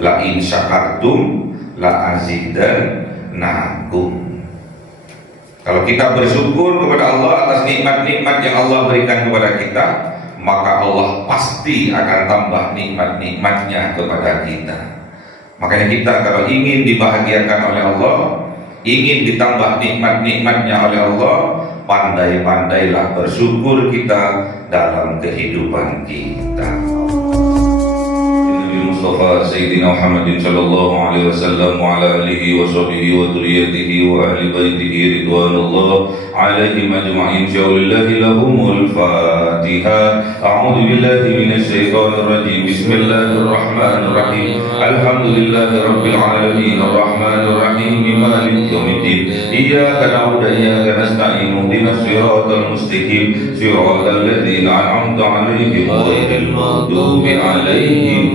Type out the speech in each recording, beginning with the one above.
La in syakartum la azidannakum. Kalau kita bersyukur kepada Allah atas nikmat-nikmat yang Allah berikan kepada kita, maka Allah pasti akan tambah nikmat-nikmatnya kepada kita. Makanya kita kalau ingin dibahagiakan oleh Allah, ingin ditambah nikmat-nikmatnya oleh Allah, pandai-pandailah bersyukur kita dalam kehidupan kita. Mustafa Sayyidina Muhammadin sallallahu alaihi wasallam wa ala alihi wa sahbihi wa dhurriyyatihi wa ahli baitihi ridwanullah alaihim ajma'in. Syaulillahi lahumul Fatiha. A'udzu billahi minasy syaithanir rajim. Bismillahirrahmanirrahim. Alhamdulillahi rabbil alamin arrahmanir rahim maliki yaumiddin. Iyyaka na'budu wa iyyaka nasta'in. Ihdinas siratal mustaqim. Siratal ladzina an'amta 'alaihim ghairil maghdubi 'alaihim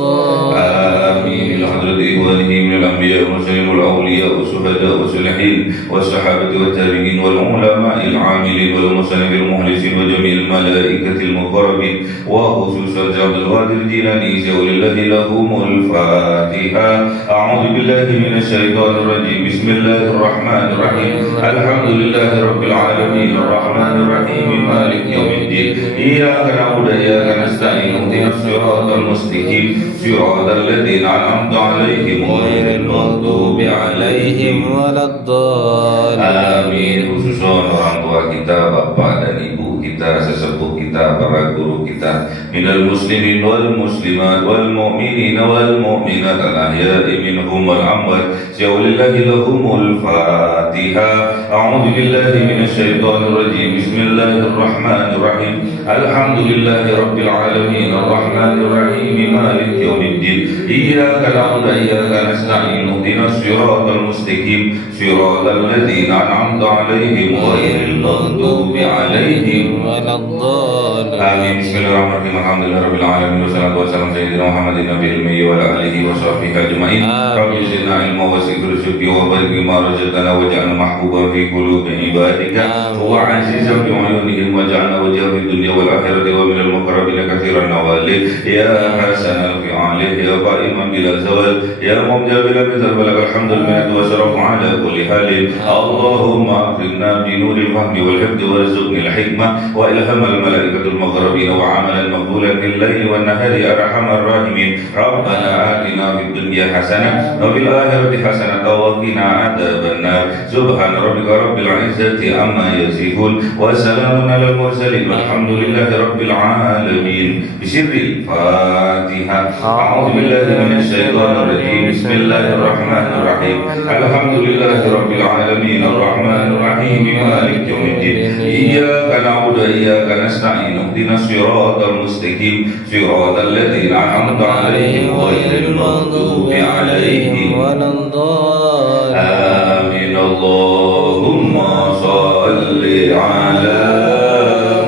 آمين. لحضرة إخوانه من الأنبياء والمرسلين والأولياء والشهداء والصالحين والصحابة والتابعين والعلماء العاملين والمصنفين المخلصين وجميع الملائكة المقربين وخصوصا عبد القادر الجيلاني ولله لهم الفاتحة. أعوذ بالله من الشيطان الرجيم. بسم الله الرحمن الرحيم. الحمد لله رب العالمين الرحمن الرحيم مالك يوم الدين. إياك نعبد وإياك نستعين. اهدنا الصراط المستقيم صراط الذين أنعمت عليهم غير المغضوب عليهم ولا الضالين. Amin. Khususnya orang tua kita, bapak dan ibu kita, sesepuh kita, para guru kita, minal muslimin wal muslimat wal mu'minin wal mu'minat al ahya'i minhum wal amwat. Syaulillahi lahumul Fatiha. A'udzu billahi minasy syaithanir rajim. Bismillahirrahmanirrahim. Alhamdulillahi rabbil alamin arrahmanir rahim maliki yaumiddin. Iyyaka na'budu wa iyyaka nasta'in. Ihdinas siratal mustaqim. Siratal ladzina an'amta 'alaihim ghairil maghdubi 'alaihim waladdallin. Amin. Bismillahirrahmanirrahim. Alhamdulillahirabbil alamin wassalatu wassalamu ala sayyidina Muhammadin nabiyil ummi wa ala alihi wa sahbihi ajma'in. Rabbi zidna ilma wa zikra syukri wa barik bima razaqtana waj'alna mahbuban fi qulubi ibadika wa 'azizan fi 'uyunihim waj'alna wajha fid dunya wal akhirati wa minal muqarrabin katsiran nawali ya hasanal fi'ali ya qa'iman bila zawal ya mumjal bila mithal balagha alhamdulillah wa syarafu ala kulli halin. Allahumma akrimna bi nuril fahmi wal hifdhi warzuqnil hikmah wa ilhamal malaikatul muqarrabin wa amalan maqbulan bil laili wan nahari arhamar rahimin. Rabbana atina fid dunya hasanah wa fil akhirati hasanah wa qina adzabannar. Subhana rabbika rabbil izzati amma yasifun wa salamun alal mursalin walhamdulillahi rabbil alamin. Bisirril Fatiha. A'udzu billahi minasy syaithanir rajim. Bismillahirrahmanirrahim. Alhamdulillahi rabbil alamin arrahmanir rahim maliki yaumiddin. Iyyaka na'budu wa iyyaka nasta'in. Ihdinas siratal mustaqim. Siratal ladzina an'amta 'alaihim ghairil maghdubi 'alaihim waladdallin. Amin. Allahumma shalli 'ala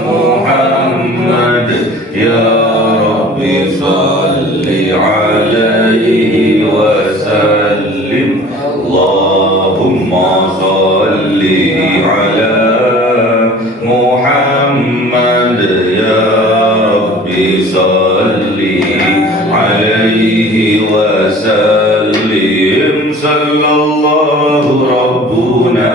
Muhammad ya Rabbi shalli 'alaihi wa sallim. Allahumma shalli 'ala Muhammad ya Rabbi shalli 'alaihi wa sallim. Sallallahu rabbuna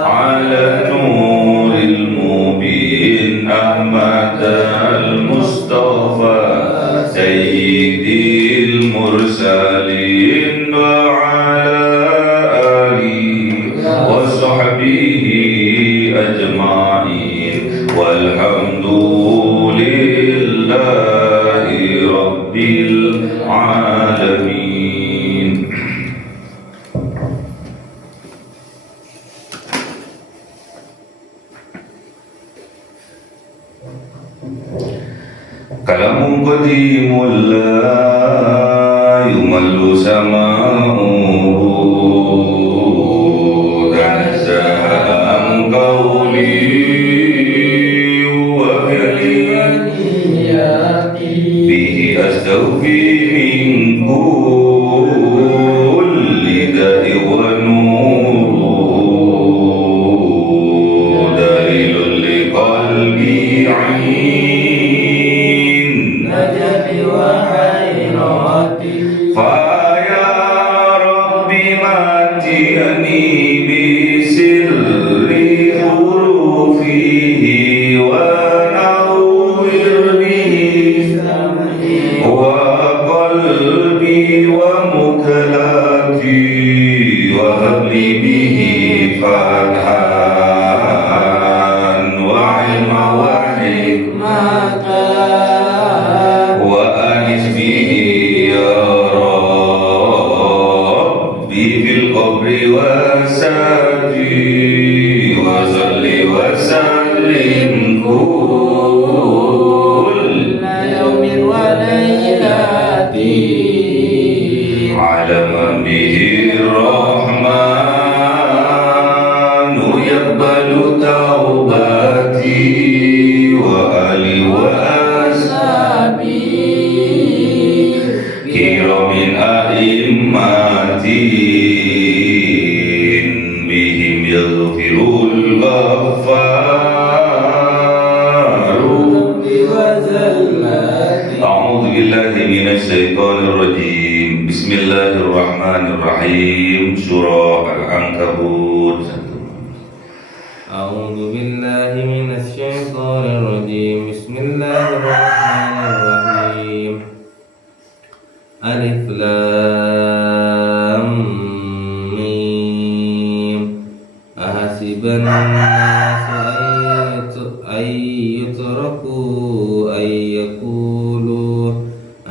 'ala nuril mubin Ahmad al-Mustafa sayyidil mursalin wa 'ala alihi wa sahbihi ajma'in walhamdulillahi rabbil alamin. Kalamun qadimun la yumallu sama'uhu tanazzaha an qawli wa kalimati bihi astawfi min kulli da'i wa nuru dalilun li qalbi 'ain. ومكلاتي وهب لي به فتحا وعلما وحكمة وأنس به يا ربي في القبر والساجي وصل وسلم كل يوم وليلة على من به الرحمن يقبل توبتي وآلي وأصحابي كرام أئمتي بهم يغفر الغفار أعوذ بالله من الشيطان الرجيم بسم الله الرحمن الرحيم سورة العنكبوت أعوذ بالله من الشيطان الرجيم بسم الله الرحمن الرحيم ألف لام ميم أحسب الناس أن يتركوا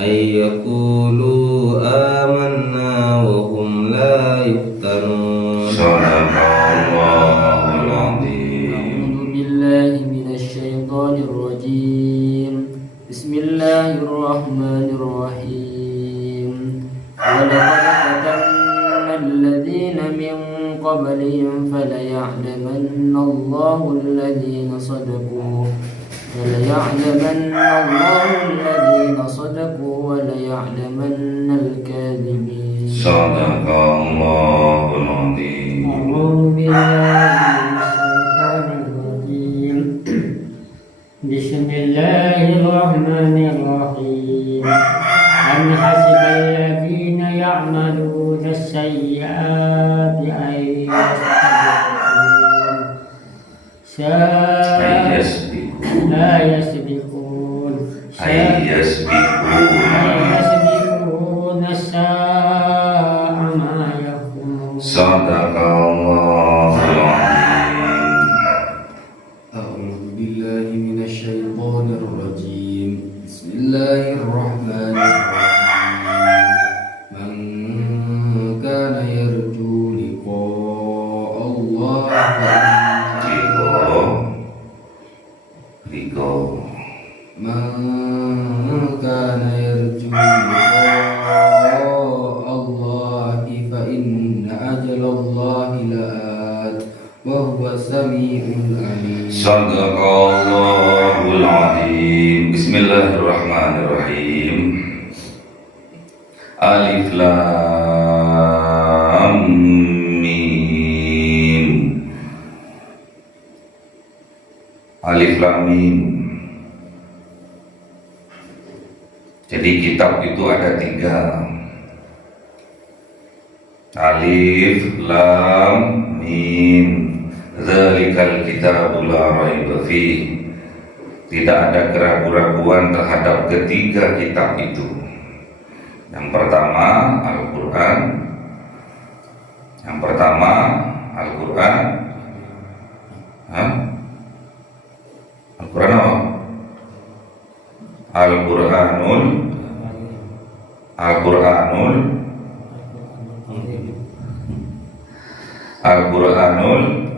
أن يقولوا آمنا وهم لا يفتنون صدق الله العظيم أعوذ بالله من الشيطان الرجيم بسم الله الرحمن الرحيم ولقد فتنا الذين من قبلهم فليعلمن الله الذين صدقوا وليعلمن الكاذبين صدق الله العظيم أعوذ بالله من الشيطان الرجيم بسم الله الرحمن الرحيم أم حسب الذين يعملون السيئات أن يسبقون لا يسبقون ساء ما يحكمون صدق الله العظيم أعوذ بالله من الشيطان الرجيم بسم الله الرحمن الرحيم من كان يرجو لقاء الله Rigo من كان يرجو لقاء الله فإن أجل الله لآت وهو السميع العليم صدق الله العظيم بسم الله الرحمن الرحيم ألف لام ميم Alif Lam Mim. Jadi kitab itu ada 3. Alif Lam Mim. Dzalikal kitabu la raiba fihi. Tidak ada keraguan-raguan terhadap ketiga kitab itu. Yang pertama Al-Qur'an. Al-Quran apa? Al-Quranul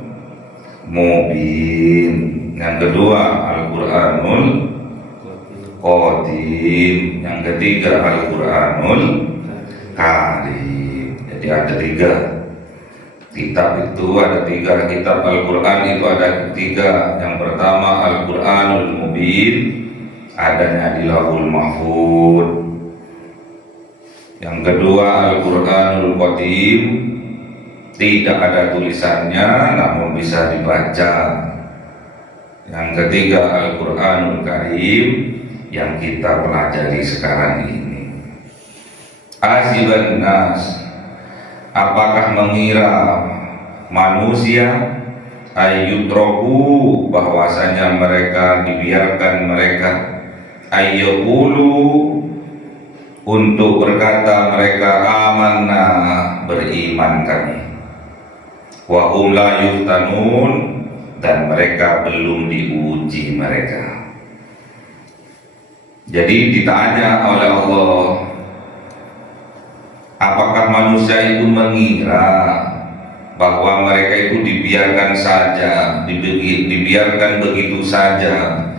Mubin. Yang kedua Al-Quranul Qadim. Yang ketiga Al-Quranul Karim. Jadi ada 3 kitab itu, ada 3 kitab Al-Quran itu ada 3. Yang pertama Al-Quranul Mubin, adanya di Lauhul Mahfuz. Yang kedua Al-Quranul Qadim, tidak ada tulisannya namun bisa dibaca. Yang ketiga Al-Quranul Karim, yang kita pelajari sekarang ini. Asiban nas, apakah mengira manusia ayyutroku, bahwasanya mereka dibiarkan mereka, ayyukulu, untuk berkata mereka amanna, beriman kami, wa hum la yuftanun, dan mereka belum diuji mereka. Jadi ditanya oleh Allah, apakah manusia itu mengira bahwa mereka itu dibiarkan saja, dibiarkan begitu saja,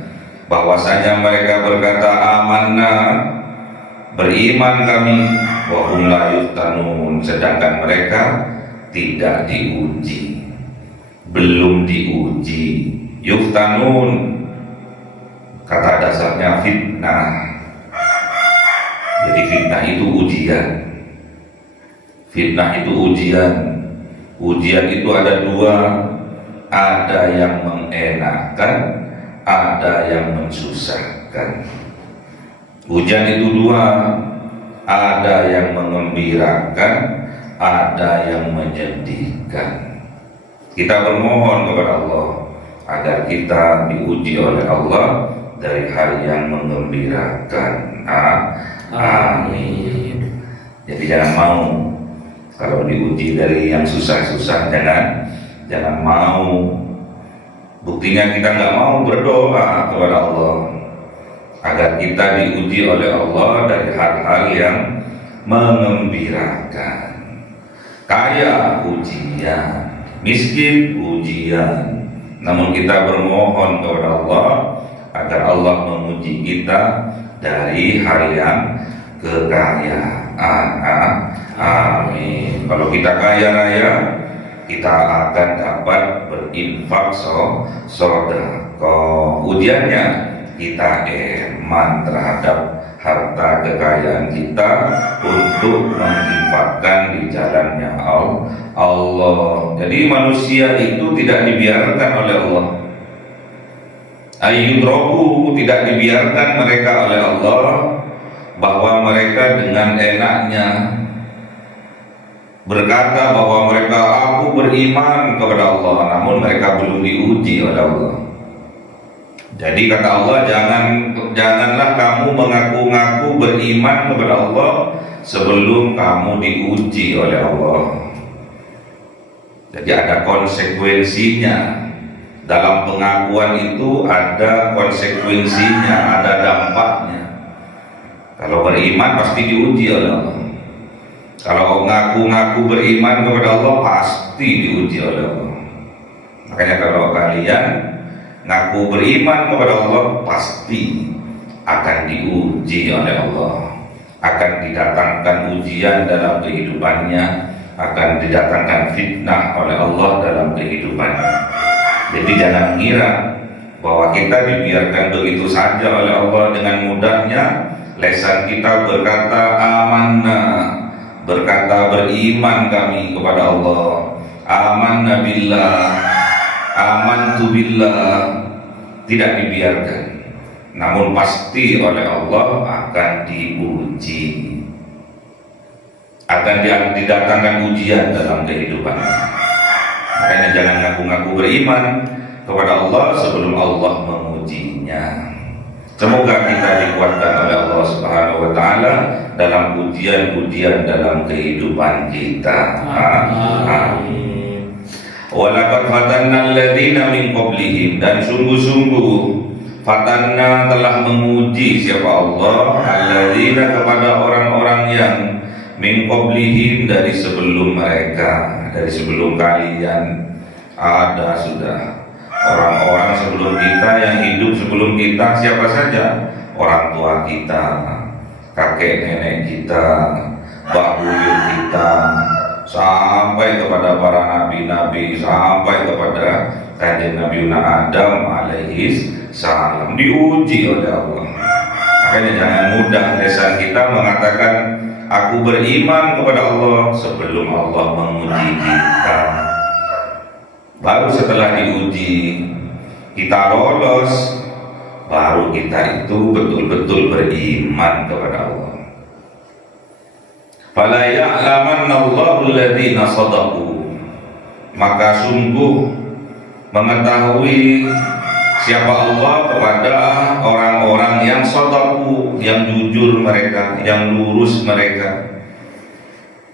bahwasanya mereka berkata amanna, beriman kami, wa hum la yuftanun, sedangkan mereka tidak diuji, belum diuji. Yuftanun kata dasarnya fitnah. Jadi fitnah itu ujian. Fitnah itu ujian. Ujian itu ada dua, ada yang mengenakan, ada yang mensusahkan. Ujian itu dua, ada yang mengembirakan, ada yang menyedihkan. Kita bermohon kepada Allah agar kita diuji oleh Allah dari hal yang menggembirakan. Amin. Jadi jangan mau kalau diuji dari yang susah-susah, jangan mau. Buktinya kita nggak mau berdoa kepada Allah agar kita diuji oleh Allah dari hal-hal yang mengembirakan. Kaya ujian, miskin ujian. Namun kita bermohon kepada Allah agar Allah menguji kita dari hal yang kekayaan. Amin. Kalau kita kaya raya, kita akan dapat berinfak sedekah. Ujiannya kita eman terhadap harta kekayaan kita untuk menginfakkan di jalannya Allah. Jadi manusia itu tidak dibiarkan oleh Allah. Ayyudraku, tidak dibiarkan mereka oleh Allah bahwa mereka dengan enaknya berkata bahwa mereka aku beriman kepada Allah, namun mereka belum diuji oleh Allah. Jadi kata Allah, janganlah kamu mengaku-ngaku beriman kepada Allah sebelum kamu diuji oleh Allah. Jadi ada konsekuensinya. Dalam pengakuan itu ada konsekuensinya, ada dampaknya. Kalau beriman pasti diuji oleh Allah. Kalau ngaku-ngaku beriman kepada Allah pasti diuji oleh Allah. Makanya kalau kalian ngaku beriman kepada Allah pasti akan diuji oleh Allah, akan didatangkan ujian dalam kehidupannya, akan didatangkan fitnah oleh Allah dalam kehidupannya. Jadi jangan mengira bahwa kita dibiarkan begitu saja oleh Allah dengan mudahnya. Lesan kita berkata amanna, berkata beriman kami kepada Allah, amanna billah, amantu billah, tidak dibiarkan. Namun pasti oleh Allah akan diuji, akan didatangkan ujian dalam kehidupan. Makanya jangan ngaku-ngaku beriman kepada Allah sebelum Allah mengujinya. Semoga kita dikuatkan oleh Allah Subhanahu wa taala dalam ujian-ujian dalam kehidupan kita. Amin. Walaqad fatanna alladziina min qablihim, dan sungguh-sungguh fatanna telah menguji siapa Allah alladziina kepada orang-orang yang min qablihim dari sebelum mereka, dari sebelum kalian ada sudah orang-orang sebelum kita yang hidup sebelum kita. Siapa saja? Orang tua kita, kakek nenek kita, mbah buyut kita, sampai kepada para nabi-nabi, sampai kepada kanjeng Nabi Adam alaihi salam diuji oleh Allah. Makanya jangan mudah lisan kita mengatakan aku beriman kepada Allah sebelum Allah menguji kita. Baru setelah diuji kita lolos, baru kita itu betul-betul beriman kepada Allah. Fala ya'lamannallahu alladziina shadaqu, maka sungguh mengetahui Siapa Allah? Kepada orang-orang yang shadaku, yang jujur mereka, yang lurus mereka.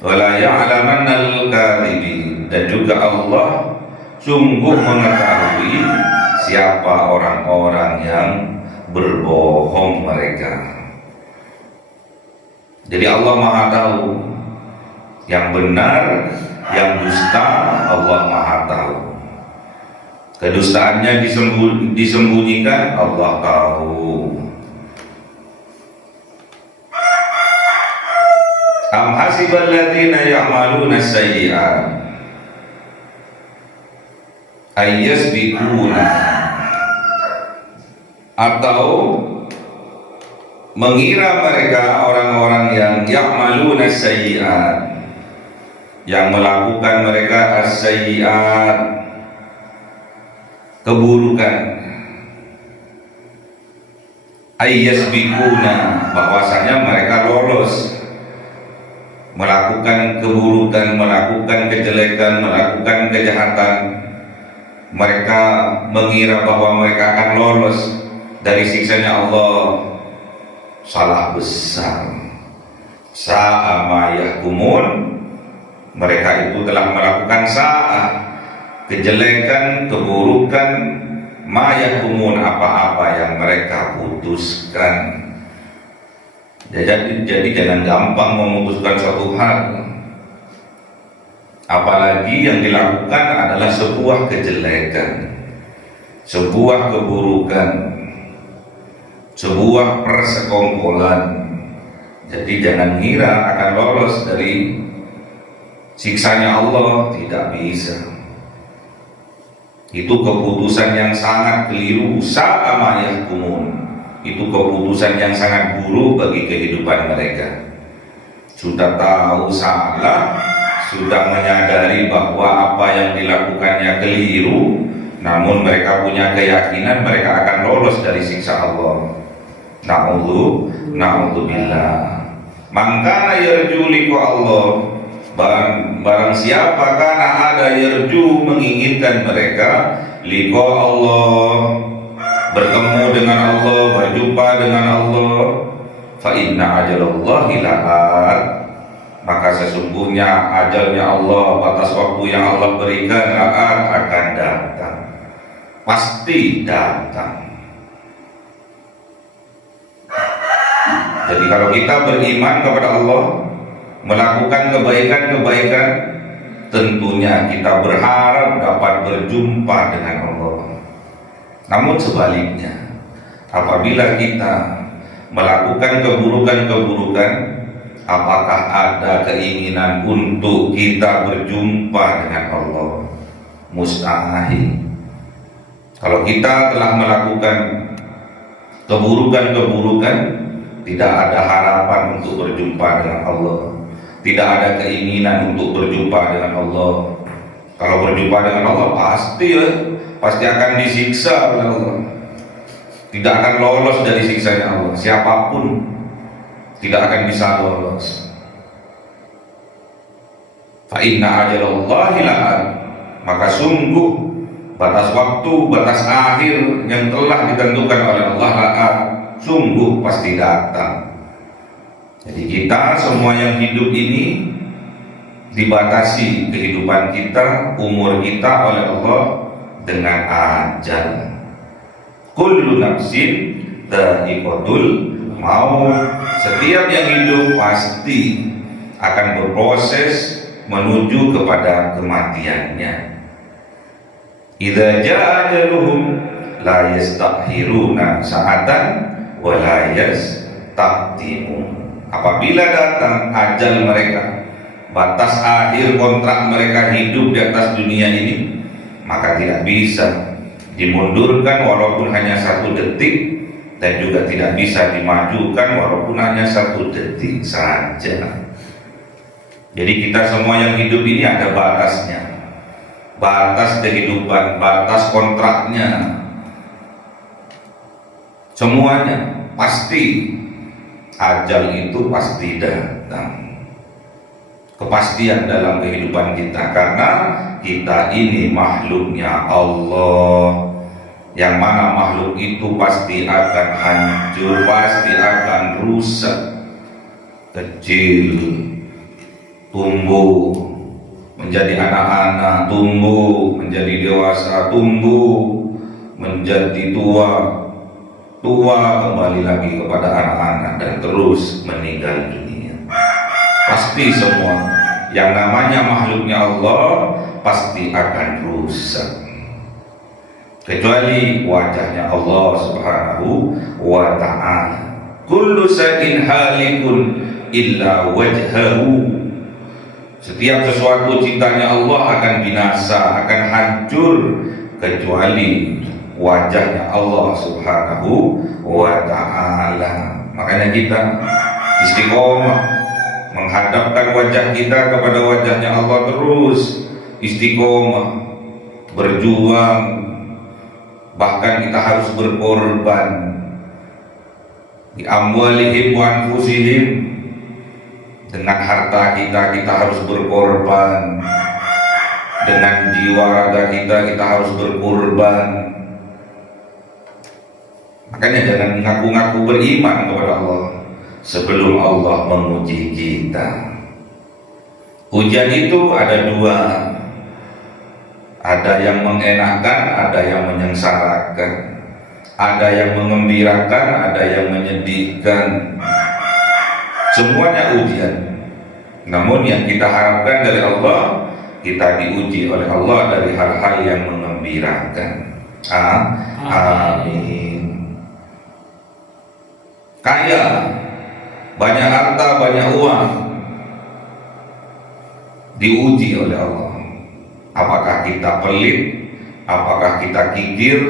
Wala ya'lamannal kadhibin, dan juga Allah sungguh mengetahui siapa orang-orang yang berbohong mereka. Jadi Allah Maha tahu yang benar, yang dusta, Allah Maha tahu. Kedustaannya disembunyikan, Allah tahu. Am hasibal ladzina ya'maluna sayyi'at ayyasbiquna, atau mengira mereka orang-orang yang ya'maluna sayyi'at, yang melakukan mereka as-sayyi'at, keburukan, ayyasbiquna, bahwasanya mereka lolos melakukan keburukan, melakukan kejelekan, melakukan kejahatan. Mereka mengira bahwa mereka akan lolos dari siksanya Allah. Salah besar. Sa'a ma yahkumun, mereka itu telah melakukan sa'a, kejelekan, keburukan, ma yahkumun, apa-apa yang mereka putuskan. Jadi jangan gampang memutuskan suatu hal, apalagi yang dilakukan adalah sebuah kejelekan, sebuah keburukan, sebuah persekongkolan. Jadi jangan ngira akan lolos dari siksanya Allah, tidak bisa. Itu keputusan yang sangat keliru. Sa'a ma yahkumun, itu keputusan yang sangat buruk bagi kehidupan mereka. Sudah tahu salah, sudah menyadari bahwa apa yang dilakukannya keliru, namun mereka punya keyakinan mereka akan lolos dari siksa Allah. Na'udzubillah. Mangkana yarju liqa Allah, barang siapa karena ada yarju, menginginkan mereka liqa Allah, bertemu dengan Allah, berjumpa dengan Allah, fa inna ajalallahi la'at, maka sesungguhnya ajalnya Allah, batas waktu yang Allah berikan, la'at, akan datang, pasti datang. Jadi kalau kita beriman kepada Allah, melakukan kebaikan-kebaikan, tentunya kita berharap dapat berjumpa dengan Allah. Namun sebaliknya, apabila kita melakukan keburukan-keburukan, apakah ada keinginan untuk kita berjumpa dengan Allah? Mustahil. Kalau kita telah melakukan keburukan-keburukan, tidak ada harapan untuk berjumpa dengan Allah, tidak ada keinginan untuk berjumpa dengan Allah. Kalau berjumpa dengan Allah pasti akan disiksa oleh Allah, tidak akan lolos dari siksanya Allah. Siapapun tidak akan bisa lolos. Fa inna ajalallahi la'at, maka sungguh batas waktu, batas akhir yang telah ditentukan oleh Allah la'at, sungguh pasti datang. Jadi kita semua yang hidup ini dibatasi kehidupan kita, umur kita oleh Allah dengan ajal. Kullu nafsin dha'iqatul maut, setiap yang hidup pasti akan berproses menuju kepada kematiannya. Idza jaa ajaluhum la yastakhiruna sa'atan wa la yastaqdimun. Apabila datang ajal mereka, batas akhir kontrak mereka hidup di atas dunia ini, maka tidak bisa dimundurkan walaupun hanya 1 detik, dan juga tidak bisa dimajukan walaupun hanya 1 detik saja. Jadi kita semua yang hidup ini ada batasnya, batas kehidupan, batas kontraknya. Semuanya pasti, ajal itu pasti datang. Kepastian dalam kehidupan kita, karena kita ini makhluknya Allah. yang mana makhluk itu pasti akan hancur, pasti akan rusak, kecil, tumbuh menjadi anak-anak, tumbuh menjadi dewasa, tumbuh menjadi tua, tua kembali lagi kepada anak-anak dan terus meninggal dunia. Pasti semua yang namanya makhluknya Allah pasti akan rusak, kecuali wajahnya Allah Subhanahu wa ta'ala. Kullu shay'in halikun illa wajhahu. Setiap sesuatu ciptanya Allah akan binasa, akan hancur, kecuali wajahnya Allah Subhanahu wa ta'ala. Makanya kita istiqomah menghadapkan wajah kita kepada wajahnya Allah, terus istiqomah berjuang, bahkan kita harus berkorban di amwalihim wa anfusihim. Dengan harta kita harus berkorban, dengan jiwa raga kita harus berkorban. Makanya jangan mengaku-ngaku beriman kepada Allah sebelum Allah menguji kita. Ujian itu ada dua, ada yang mengenakan, ada yang menyengsarakan, ada yang mengembirakan, ada yang menyedihkan. Semuanya ujian. Namun yang kita harapkan dari Allah, kita diuji oleh Allah dari hal-hal yang mengembirakan. Amin. Kaya, banyak harta, banyak uang, diuji oleh Allah. Apakah kita pelit? Apakah kita kikir?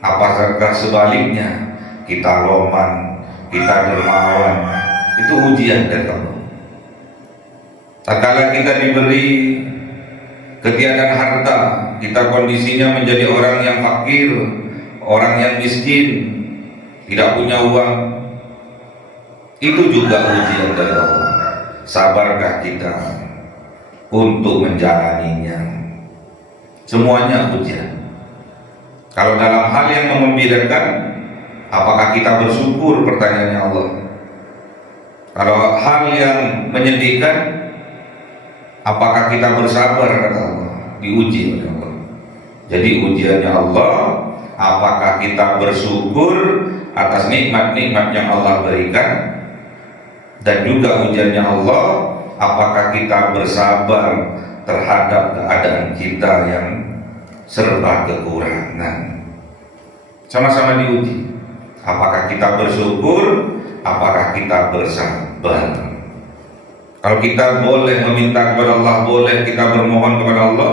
Apakah sebaliknya kita loman, kita dermawan? Itu ujian dari Allah. Tatkala kita diberi ketiadaan harta, kita kondisinya menjadi orang yang fakir, orang yang miskin, tidak punya uang, itu juga ujian dari Allah. Sabarkah kita untuk menjalaninya? Semuanya ujian. Kalau dalam hal yang mengembirakan, apakah kita bersyukur? Pertanyaannya Allah. Kalau hal yang menyedihkan, apakah kita bersabar? Kata Allah. Diuji oleh Allah. Jadi ujiannya Allah, apakah kita bersyukur atas nikmat-nikmat yang Allah berikan, dan juga ujiannya Allah, apakah kita bersabar terhadap keadaan kita yang serba kekurangan. Sama-sama diuji. Apakah kita bersyukur, apakah kita bersabar. Kalau kita boleh meminta kepada Allah, boleh kita bermohon kepada Allah,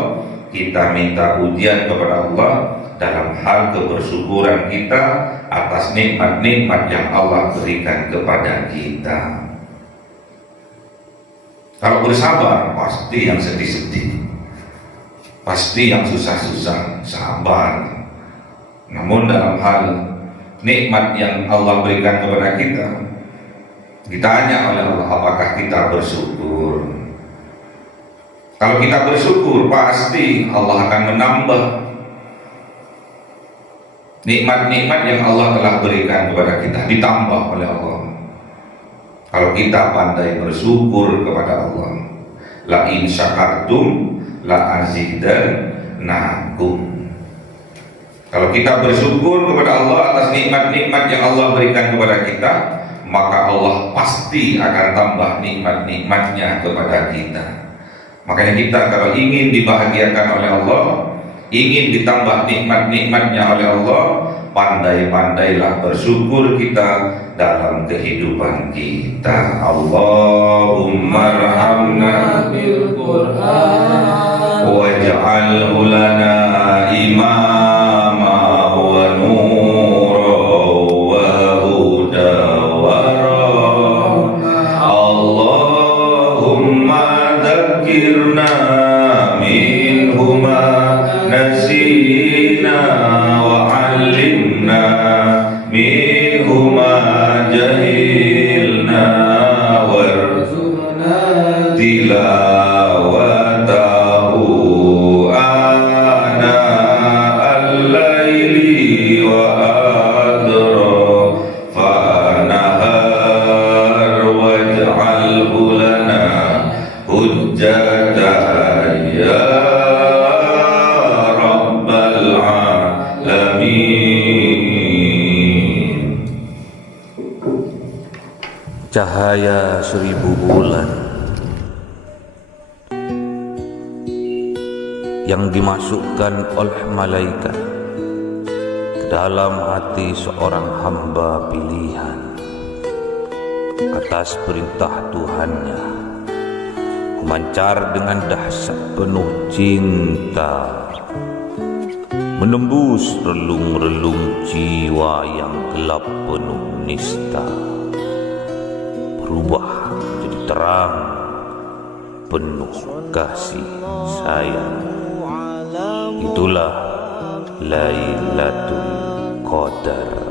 kita minta ujian kepada Allah dalam hal kebersyukuran kita atas nikmat-nikmat yang Allah berikan kepada kita. Kalau bersabar, pasti yang sedih-sedih, pasti yang susah-susah, sabar. Namun dalam hal nikmat yang Allah berikan kepada kita, ditanya oleh Allah, apakah kita bersyukur? Kalau kita bersyukur, pasti Allah akan menambah nikmat-nikmat yang Allah telah berikan kepada kita, ditambah oleh Allah. Kalau kita pandai bersyukur kepada Allah, la in syakartum la azidannakum. Kalau kita bersyukur kepada Allah atas nikmat-nikmat yang Allah berikan kepada kita, maka Allah pasti akan tambah nikmat-nikmatnya kepada kita. Makanya kita kalau ingin dibahagiakan oleh Allah, ingin ditambah nikmat-nikmatnya oleh Allah, pandai-pandailah bersyukur kita dalam kehidupan kita. Allahumma arhamna bil Qur'an waj'alhu lana imama wa nura wa huda wa rahma. Allahumma dzakirna minhuma nasina wa 'allimna minhuma jahilna warzuqna tilawatahu ana al-laili cahaya 1000 bulan yang dimasukkan oleh malaikat ke dalam hati seorang hamba pilihan atas perintah Tuhannya, memancar dengan dahsyat penuh cinta, menembus relung-relung jiwa yang gelap penuh nista, berubah menjadi terang penuh kasih sayang. Itulah Lailatul Qadar.